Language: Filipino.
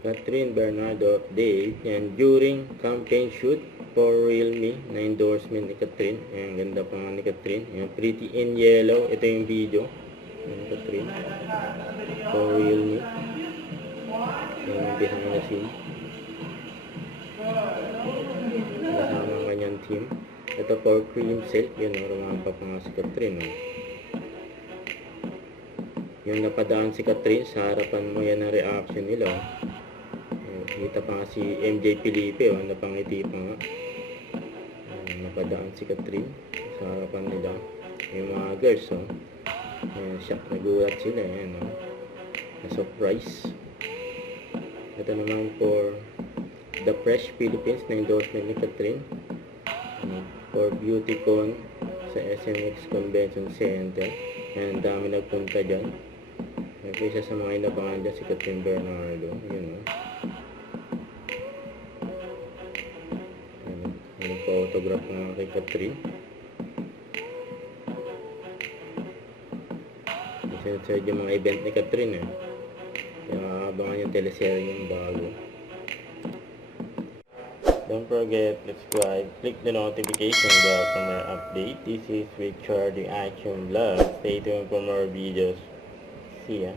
Catherine Bernardo update. Yan, during campaign shoot for Realme na endorsement ni Catherine. Ayan, ganda pa nga ni Catherine. Ayan, pretty in yellow. Ito yung video. Ayan, Catherine. For Realme. Ayan, yung behind the scene. Kasama ang kanyang team. Ito for cream silk. Yan, rumampa pa nga si Catherine. Yung napadaan si Catherine, sa harapan mo yan ang reaction nila. Kita pa nga si MJ Felipe, napangiti pa nga. Napadaan si Catherine sa harapan nila. Yung mga girls, shock, nagulat sila. Na-surprise. Ito naman for The Fresh Philippines na endorsement ni Catherine. For BeautyCon sa SMX Convention Center. Ang dami nagpunta dyan. Isa sa mga inabangan dyan si Catherine Bernardo. Yun, nagpa-autograph nga kay Catherine. Sinasad yung mga event ni Catherine. Kaya abangan yung teleserye yung bago. Don't forget to subscribe, click the notification bell for more update. This is Richard the Action Vlog. Stay tuned for more videos. See ya.